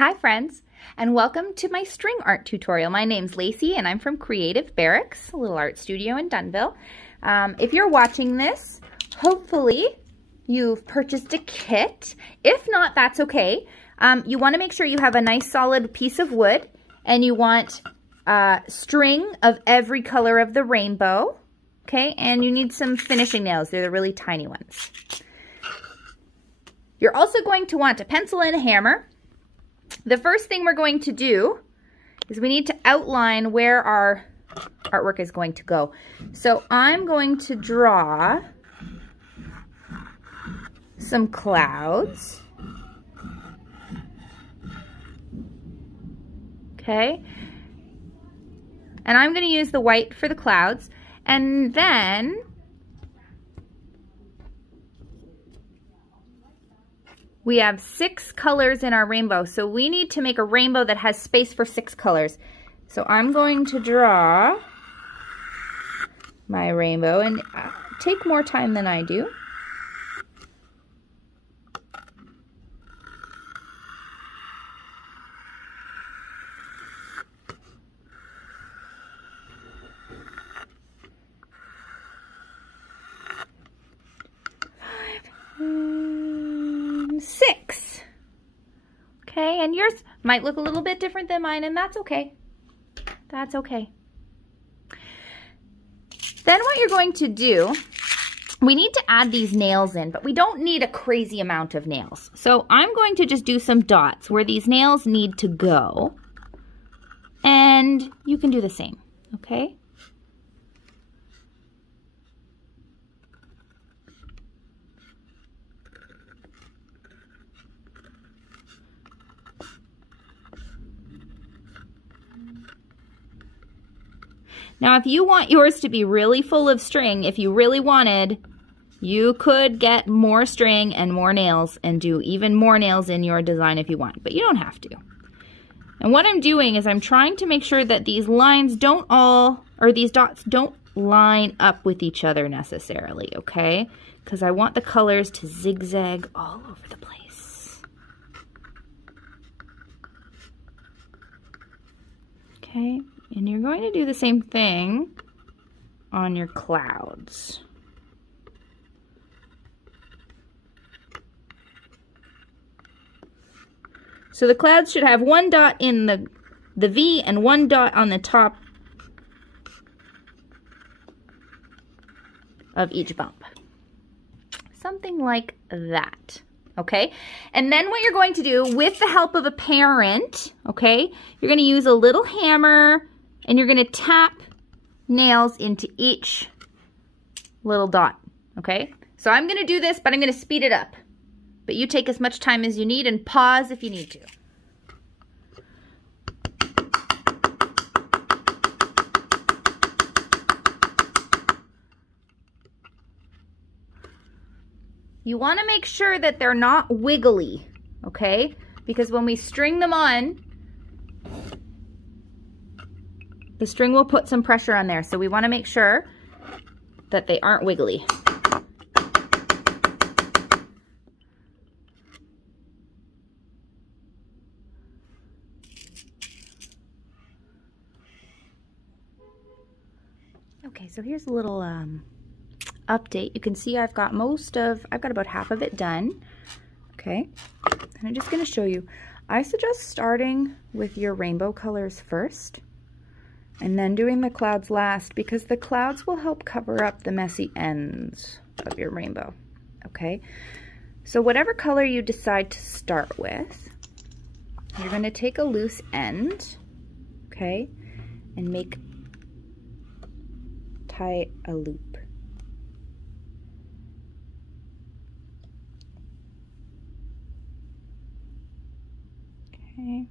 Hi friends, and welcome to my string art tutorial. My name's Lacey and I'm from Creative Barracks, a little art studio in Dunnville. If you're watching this, hopefully you've purchased a kit. If not, that's okay. You want to make sure you have a nice solid piece of wood and you want string of every color of the rainbow, okay? And you need some finishing nails. They're the really tiny ones. You're also going to want a pencil and a hammer. The first thing we're going to do is we need to outline where our artwork is going to go. So I'm going to draw some clouds. Okay. And I'm going to use the white for the clouds. And then we have 6 colors in our rainbow, so we need to make a rainbow that has space for 6 colors. So I'm going to draw my rainbow and take more time than I do. Six. Okay, and yours might look a little bit different than mine, and that's okay. That's okay. Then what you're going to do, we need to add these nails in, but we don't need a crazy amount of nails. So I'm going to just do some dots where these nails need to go, and you can do the same, okay? Now, if you want yours to be really full of string, if you really wanted, you could get more string and more nails and do even more nails in your design if you want, but you don't have to. And what I'm doing is I'm trying to make sure that these lines don't these dots don't line up with each other necessarily, okay? Because I want the colors to zigzag all over the place. Okay. And you're going to do the same thing on your clouds. So the clouds should have 1 dot in the V and 1 dot on the top of each bump. Something like that. Okay, and then what you're going to do with the help of a parent, okay, you're going to use a little hammer and you're going to tap nails into each little dot, okay? So I'm going to do this, but I'm going to speed it up. But you take as much time as you need and pause if you need to. You want to make sure that they're not wiggly, okay? Because when we string them on, the string will put some pressure on there. So we want to make sure that they aren't wiggly. Okay, so here's a little update. You can see I've got about half of it done. Okay, and I'm just going to show you. I suggest starting with your rainbow colors first and then doing the clouds last, because the clouds will help cover up the messy ends of your rainbow. Okay, so whatever color you decide to start with, you're going to take a loose end, okay, and tie a loop. Okay.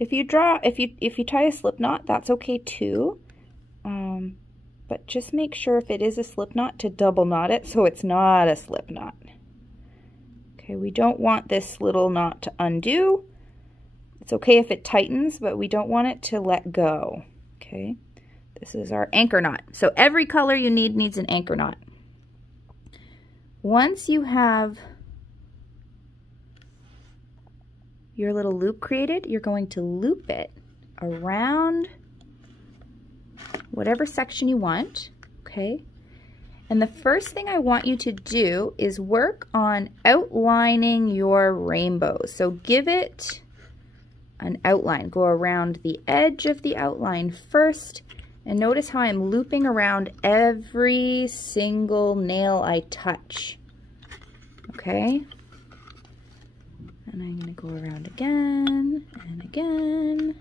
If you tie a slip knot, that's okay too. But just make sure if it is a slip knot to double knot it so it's not a slip knot. Okay, we don't want this little knot to undo. It's okay if it tightens, but we don't want it to let go. Okay, this is our anchor knot. So every color you need needs an anchor knot. Once you have your little loop created, you're going to loop it around whatever section you want, okay? And the first thing I want you to do is work on outlining your rainbow. So give it an outline. Go around the edge of the outline first, and notice how I'm looping around every single nail I touch, okay? And I'm gonna go around again, and again,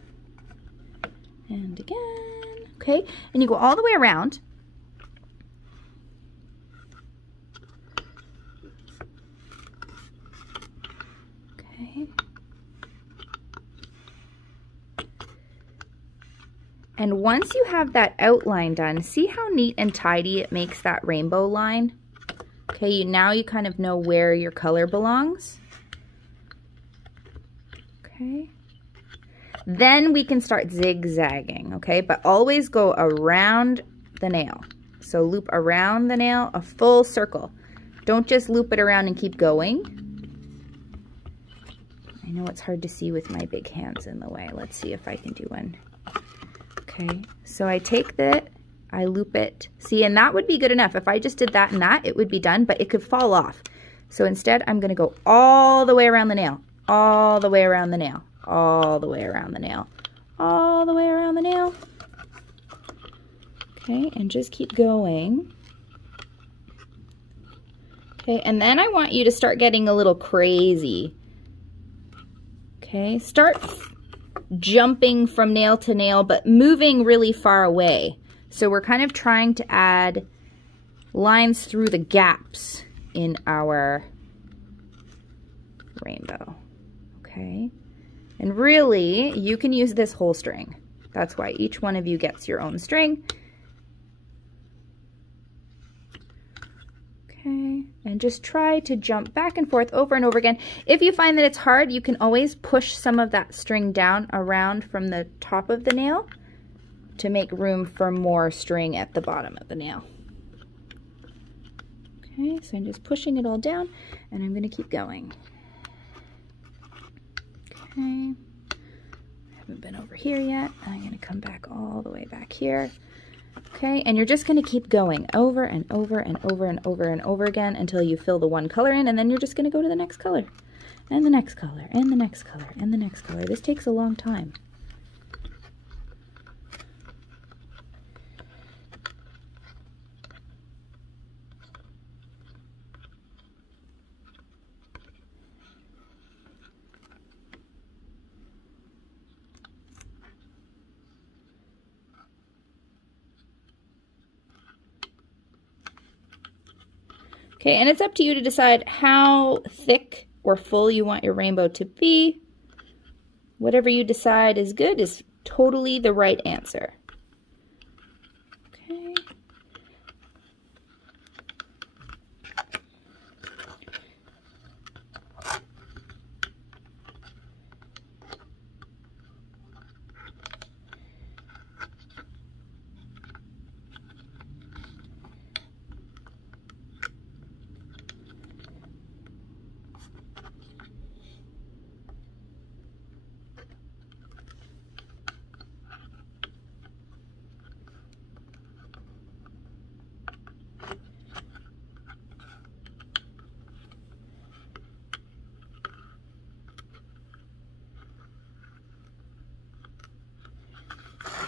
and again, okay? And you go all the way around. Okay. And once you have that outline done, see how neat and tidy it makes that rainbow line? Okay, now you kind of know where your color belongs. Okay. Then we can start zigzagging, okay? But always go around the nail. So loop around the nail, a full circle. Don't just loop it around and keep going. I know it's hard to see with my big hands in the way. Let's see if I can do one. Okay, so I take that, I loop it. See, and that would be good enough. If I just did that and that, it would be done, but it could fall off. So instead, I'm gonna go all the way around the nail, all the way around the nail, all the way around the nail, all the way around the nail. Okay, and just keep going. Okay, and then I want you to start getting a little crazy. Okay, start jumping from nail to nail, but moving really far away. So we're kind of trying to add lines through the gaps in our rainbow, okay? And really, you can use this whole string. That's why each one of you gets your own string. Okay, and just try to jump back and forth over and over again. If you find that it's hard, you can always push some of that string down around from the top of the nail to make room for more string at the bottom of the nail. Okay, so I'm just pushing it all down, and I'm going to keep going. Okay, I haven't been over here yet. I'm going to come back all the way back here. Okay, and you're just going to keep going over and over and over and over and over again until you fill the one color in, and then you're just going to go to the next color, and the next color, and the next color, and the next color. This takes a long time. Okay, and it's up to you to decide how thick or full you want your rainbow to be. Whatever you decide is good is totally the right answer. Okay.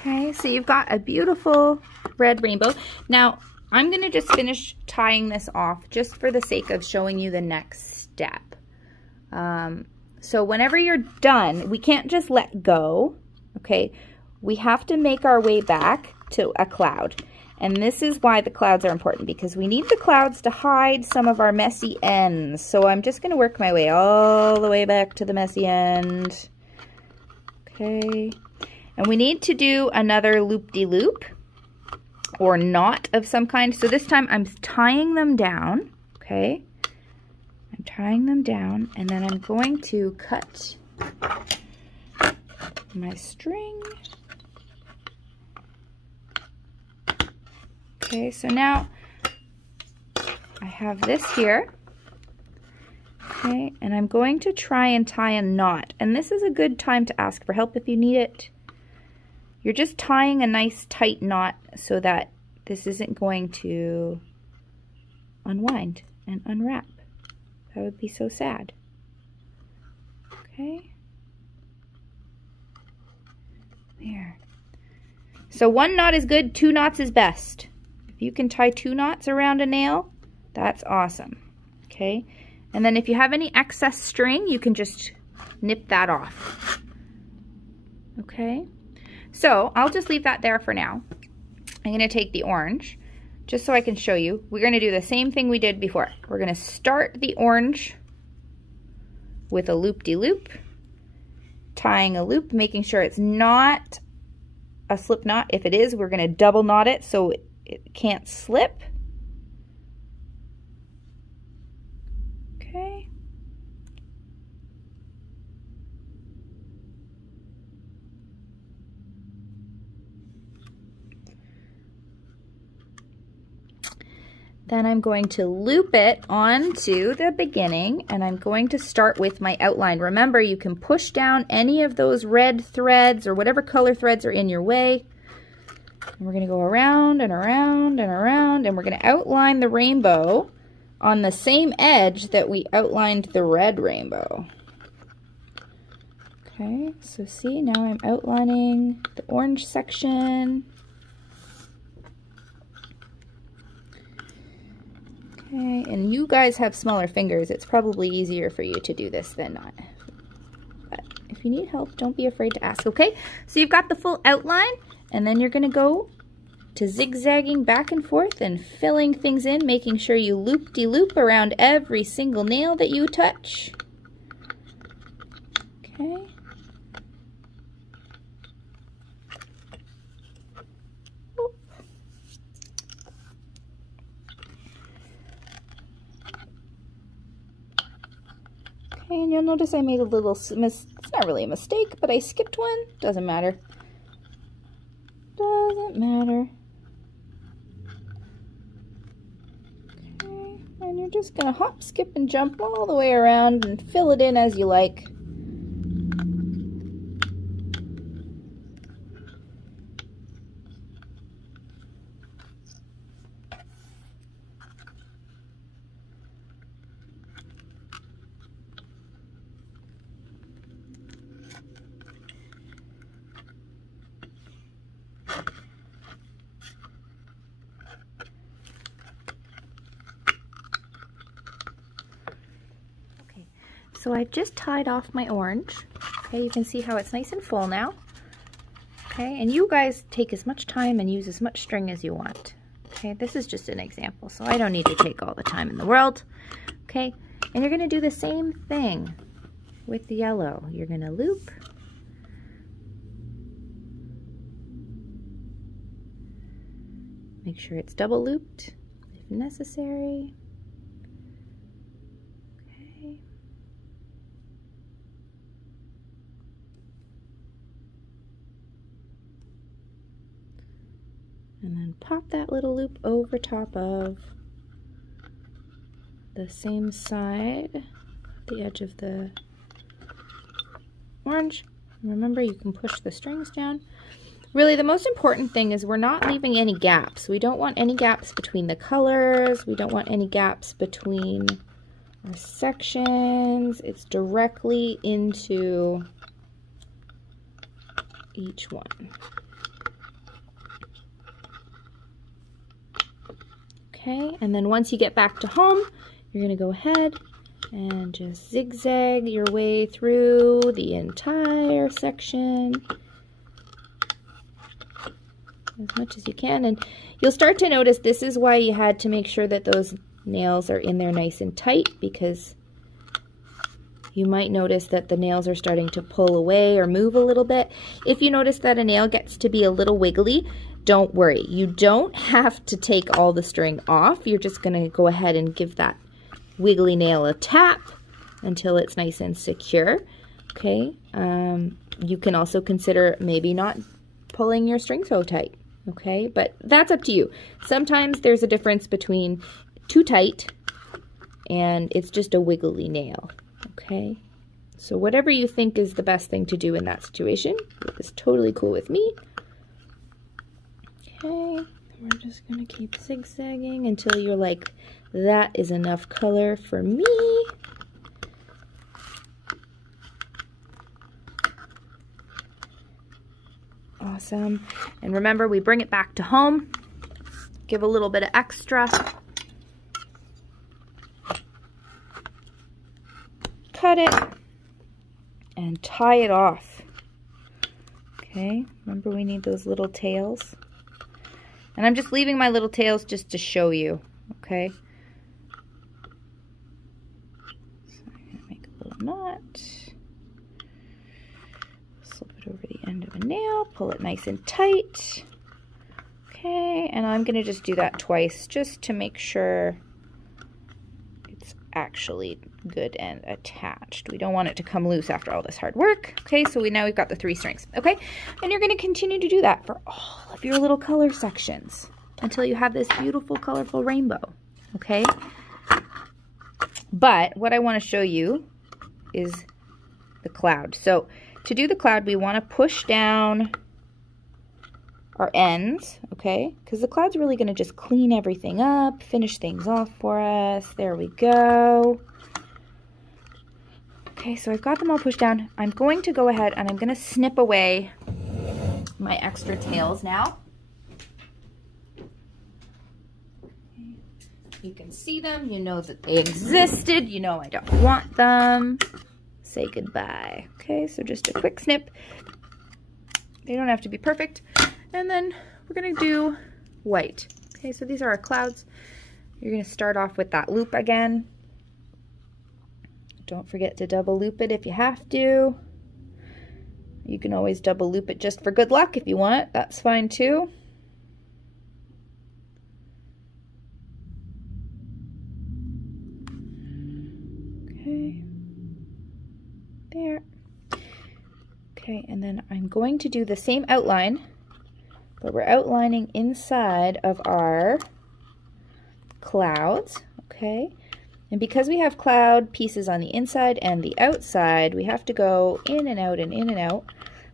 Okay, so you've got a beautiful red rainbow. Now, I'm going to just finish tying this off just for the sake of showing you the next step. So whenever you're done, we can't just let go, okay? We have to make our way back to a cloud. And this is why the clouds are important, because we need the clouds to hide some of our messy ends. So I'm just going to work my way all the way back to the messy end. Okay. And we need to do another loop-de-loop or knot of some kind. So this time I'm tying them down, okay? I'm tying them down, and then I'm going to cut my string. Okay, so now I have this here. Okay, and I'm going to try and tie a knot. And this is a good time to ask for help if you need it. You're just tying a nice tight knot so that this isn't going to unwind and unwrap. That would be so sad. Okay. There. So 1 knot is good, 2 knots is best. If you can tie 2 knots around a nail, that's awesome. Okay. And then if you have any excess string, you can just nip that off. Okay. So I'll just leave that there for now. I'm going to take the orange just so I can show you. We're going to do the same thing we did before. We're going to start the orange with a loop-de-loop, tying a loop, making sure it's not a slip knot. If it is, we're going to double knot it so it can't slip. Okay. Then I'm going to loop it onto the beginning, and I'm going to start with my outline. Remember, you can push down any of those red threads or whatever color threads are in your way. And we're going to go around and around and around, and we're going to outline the rainbow on the same edge that we outlined the red rainbow. Okay, so see, now I'm outlining the orange section. Okay, and you guys have smaller fingers. It's probably easier for you to do this than not. But if you need help, don't be afraid to ask, okay? So you've got the full outline, and then you're gonna go to zigzagging back and forth and filling things in, making sure you loop-de-loop around every single nail that you touch. Okay. Okay, and you'll notice I made a little, it's not really a mistake, but I skipped one. Doesn't matter. Doesn't matter. Okay, and you're just gonna hop, skip, and jump all the way around and fill it in as you like. So I just tied off my orange. Okay, you can see how it's nice and full now. Okay, and you guys take as much time and use as much string as you want. Okay, this is just an example, so I don't need to take all the time in the world. Okay, and you're gonna do the same thing with the yellow. You're gonna loop. Make sure it's double looped if necessary. And then pop that little loop over top of the same side, the edge of the orange. And remember, you can push the strings down. Really, the most important thing is we're not leaving any gaps. We don't want any gaps between the colors. We don't want any gaps between our sections. It's directly into each one. Okay, and then once you get back to home, you're going to go ahead and just zigzag your way through the entire section as much as you can. And you'll start to notice this is why you had to make sure that those nails are in there nice and tight, because you might notice that the nails are starting to pull away or move a little bit. If you notice that a nail gets to be a little wiggly, don't worry. You don't have to take all the string off. You're just going to go ahead and give that wiggly nail a tap until it's nice and secure. Okay. You can also consider maybe not pulling your string so tight. Okay, but that's up to you. Sometimes there's a difference between too tight and it's just a wiggly nail, okay? So whatever you think is the best thing to do in that situation is totally cool with me. Okay, we're just gonna keep zigzagging until you're like, that is enough color for me. Awesome. And remember, we bring it back to home, give a little bit of extra, cut it, and tie it off. Okay, remember we need those little tails. And I'm just leaving my little tails just to show you, okay? So I'm gonna make a little knot. Slip it over the end of a nail, pull it nice and tight. Okay, and I'm gonna just do that twice just to make sure it's actually good and attached. We don't want it to come loose after all this hard work. Okay, so now we've got the 3 strings, okay? And you're gonna continue to do that for all of your little color sections until you have this beautiful, colorful rainbow, okay? But what I wanna show you is the cloud. So to do the cloud, we wanna push down our ends, okay? Because the cloud's really gonna just clean everything up, finish things off for us. There we go. Okay, so I've got them all pushed down. I'm going to go ahead and I'm gonna snip away my extra tails now. You can see them, you know that they existed, you know I don't want them. Say goodbye. Okay, so just a quick snip. They don't have to be perfect. And then we're gonna do white. Okay, so these are our clouds. You're gonna start off with that loop again. Don't forget to double loop it if you have to. You can always double loop it just for good luck if you want. That's fine too. Okay. There. Okay, and then I'm going to do the same outline, but we're outlining inside of our clouds, okay? And because we have cloud pieces on the inside and the outside, we have to go in and out and in and out.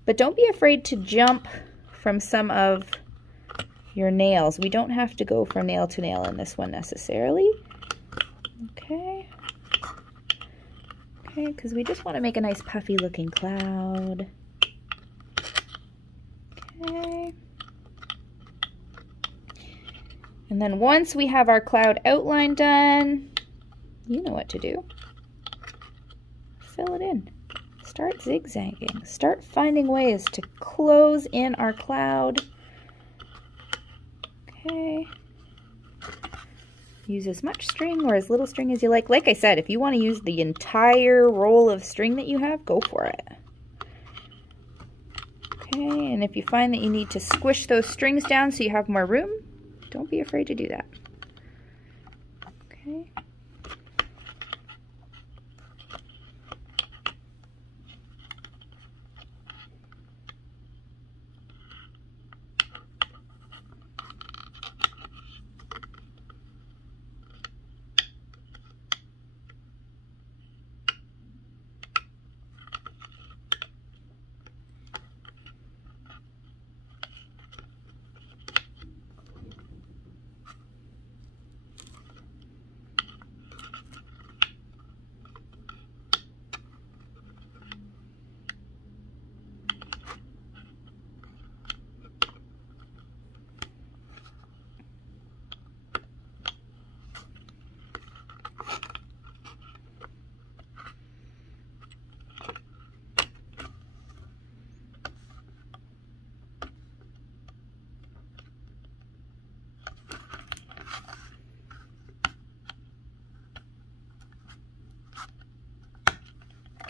But don't be afraid to jump from some of your nails. We don't have to go from nail to nail in this one necessarily. Okay. Okay, because we just want to make a nice puffy looking cloud. Okay. And then once we have our cloud outline done, you know what to do. Fill it in. Start zigzagging. Start finding ways to close in our cloud. Okay. Use as much string or as little string as you like. Like I said, if you want to use the entire roll of string that you have, go for it. Okay, and if you find that you need to squish those strings down so you have more room, don't be afraid to do that. Okay.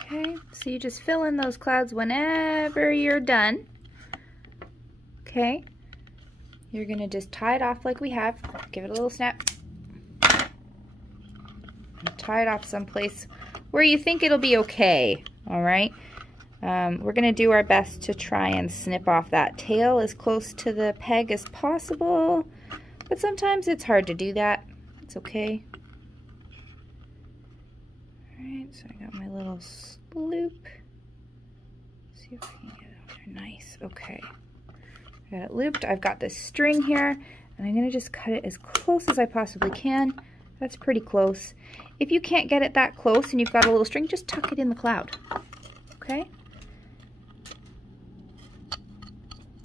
Okay, so you just fill in those clouds whenever you're done. Okay, you're gonna just tie it off like we have. Give it a little snap. And tie it off someplace where you think it'll be okay, all right? We're gonna do our best to try and snip off that tail as close to the peg as possible, but sometimes it's hard to do that. It's okay. Alright, so I got my little loop. See if we can get it out there. Nice. Okay. I got it looped. I've got this string here, and I'm going to just cut it as close as I possibly can. That's pretty close. If you can't get it that close and you've got a little string, just tuck it in the cloud. Okay?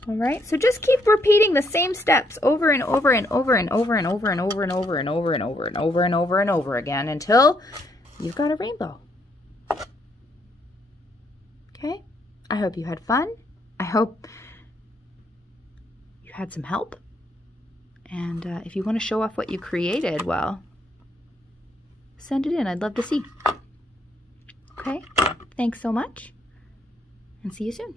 Alright, so just keep repeating the same steps over and over and over and over and over and over and over and over and over and over and over and over again until you've got a rainbow. Okay? I hope you had fun. I hope you had some help. And if you want to show off what you created, well, send it in. I'd love to see. Okay? Thanks so much, and see you soon.